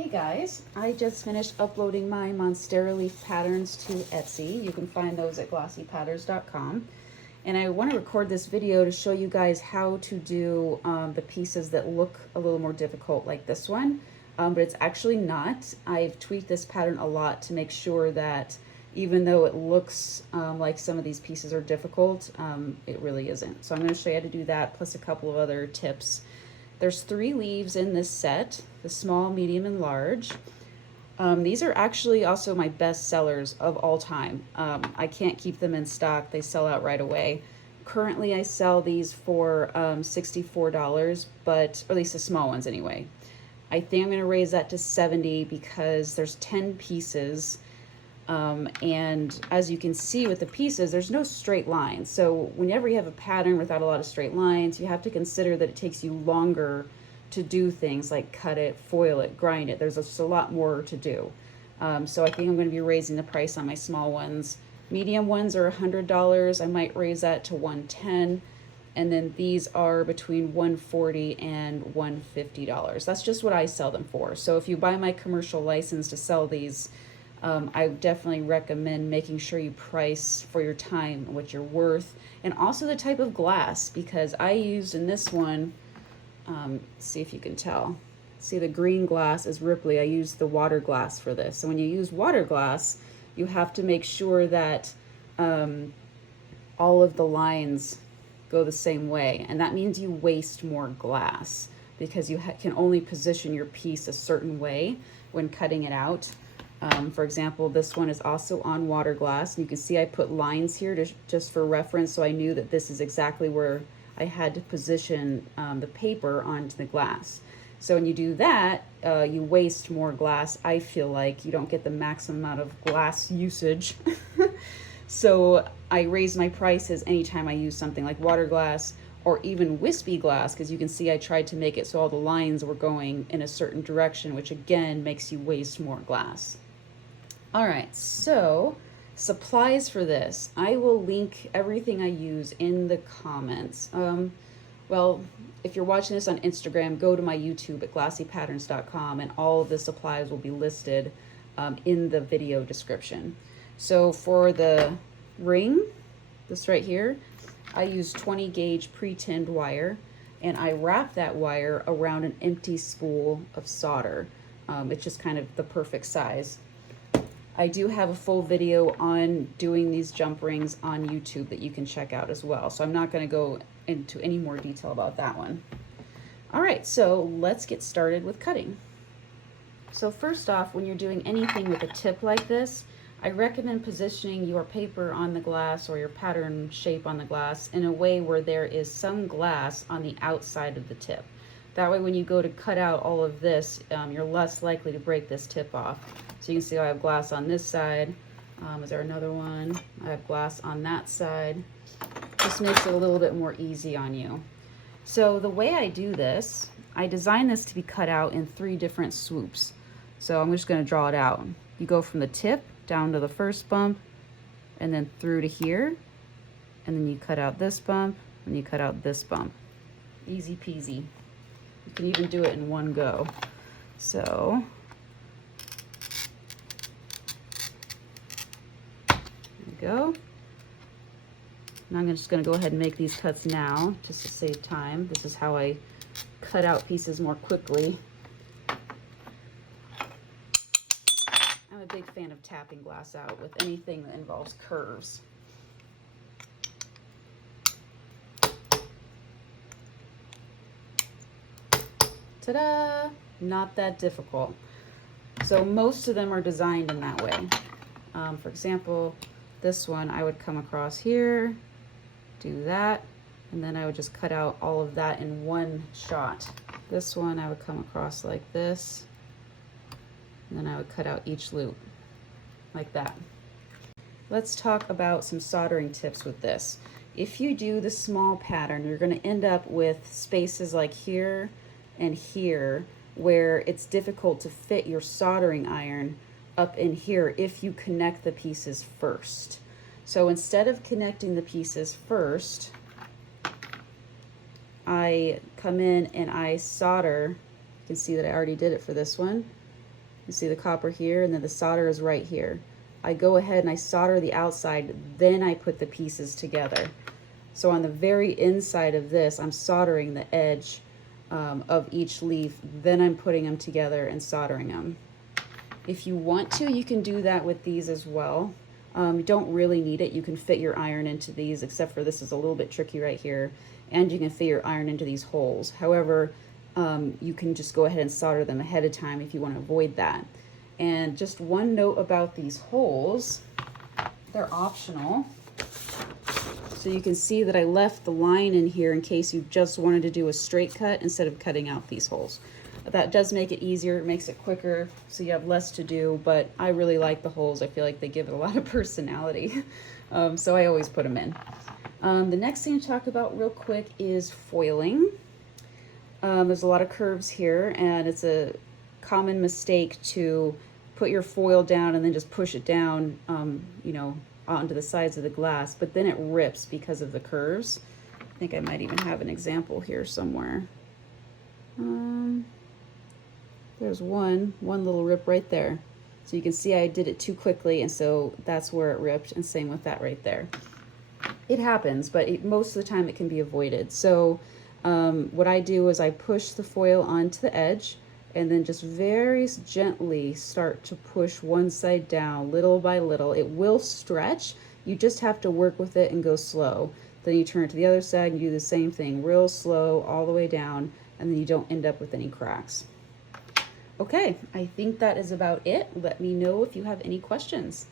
Hey guys, I just finished uploading my Monstera leaf patterns to Etsy. You can find those at glossypatterns.com. And I want to record this video to show you guys how to do the pieces that look a little more difficult like this one, but it's actually not. I've tweaked this pattern a lot to make sure that even though it looks like some of these pieces are difficult, it really isn't. So I'm going to show you how to do that, plus a couple of other tips. There's 3 leaves in this set, the small, medium, and large. These are actually also my best sellers of all time. I can't keep them in stock. They sell out right away. Currently, I sell these for $64, but or at least the small ones anyway. I think I'm going to raise that to $70 because there's 10 pieces. And as you can see with the pieces, there's no straight lines. So whenever you have a pattern without a lot of straight lines, you have to consider that it takes you longer to do things like cut it, foil it, grind it. There's just a lot more to do. So I think I'm going to be raising the price on my small ones. Medium ones are $100. I might raise that to $110. And then these are between $140 and $150. That's just what I sell them for. So if you buy my commercial license to sell these, I definitely recommend making sure you price for your time and what you're worth, and also the type of glass, because I used in this one, see if you can tell, see the green glass is Ripley. I used the water glass for this. So when you use water glass, you have to make sure that all of the lines go the same way, and that means you waste more glass because you can only position your piece a certain way when cutting it out. For example, this one is also on water glass, and you can see I put lines here just for reference, so I knew that this is exactly where I had to position the paper onto the glass. So when you do that, you waste more glass. I feel like you don't get the maximum amount of glass usage. So I raise my prices anytime I use something like water glass or even wispy glass, because you can see I tried to make it so all the lines were going in a certain direction, which again makes you waste more glass. All right, so supplies for this. I will link everything I use in the comments. Well, if you're watching this on Instagram, go to my YouTube at glossypatterns.com, and all of the supplies will be listed in the video description. So for the ring, this right here, I use 20 gauge pre-tinned wire, and I wrap that wire around an empty spool of solder. It's just kind of the perfect size. I do have a full video on doing these jump rings on YouTube that you can check out as well. So I'm not going to go into any more detail about that one. All right, so let's get started with cutting. So first off, when you're doing anything with a tip like this, I recommend positioning your paper on the glass or your pattern shape on the glass in a way where there is some glass on the outside of the tip. That way when you go to cut out all of this, you're less likely to break this tip off. So you can see I have glass on this side. Is there another one? I have glass on that side. Just makes it a little bit more easy on you. So the way I do this, I designed this to be cut out in 3 different swoops. So I'm just going to draw it out. You go from the tip down to the first bump, and then through to here, and then you cut out this bump, and you cut out this bump. Easy peasy. You can even do it in one go. So go. And I'm just going to go ahead and make these cuts now just to save time. This is how I cut out pieces more quickly. I'm a big fan of tapping glass out with anything that involves curves. Ta-da! Not that difficult. So most of them are designed in that way. For example, this one, I would come across here, do that, and then I would just cut out all of that in one shot. This one, I would come across like this, and then I would cut out each loop like that. Let's talk about some soldering tips with this. If you do the small pattern, you're going to end up with spaces like here and here where it's difficult to fit your soldering iron up in here if you connect the pieces first. So instead of connecting the pieces first, I come in and I solder. You can see that I already did it for this one. You see the copper here, and then the solder is right here. I go ahead and I solder the outside, then I put the pieces together. So on the very inside of this, I'm soldering the edge of each leaf, then I'm putting them together and soldering them. If you want to, you can do that with these as well. You don't really need it. You can fit your iron into these, except for this is a little bit tricky right here, and you can fit your iron into these holes. However, you can just go ahead and solder them ahead of time if you want to avoid that. And just one note about these holes, they're optional. So you can see that I left the line in here in case you just wanted to do a straight cut instead of cutting out these holes. That does make it easier, it makes it quicker, so you have less to do, but I really like the holes. I feel like they give it a lot of personality, so I always put them in. The next thing to talk about real quick is foiling. There's a lot of curves here, and it's a common mistake to put your foil down and then just push it down, you know, onto the sides of the glass, but then it rips because of the curves. I think I might even have an example here somewhere. There's one little rip right there. So you can see I did it too quickly, and so that's where it ripped, and same with that right there. It happens, but most of the time it can be avoided. So what I do is I push the foil onto the edge, and then just very gently start to push one side down little by little. It will stretch. You just have to work with it and go slow. Then you turn it to the other side and you do the same thing, real slow all the way down, and then you don't end up with any cracks. Okay, I think that is about it. Let me know if you have any questions.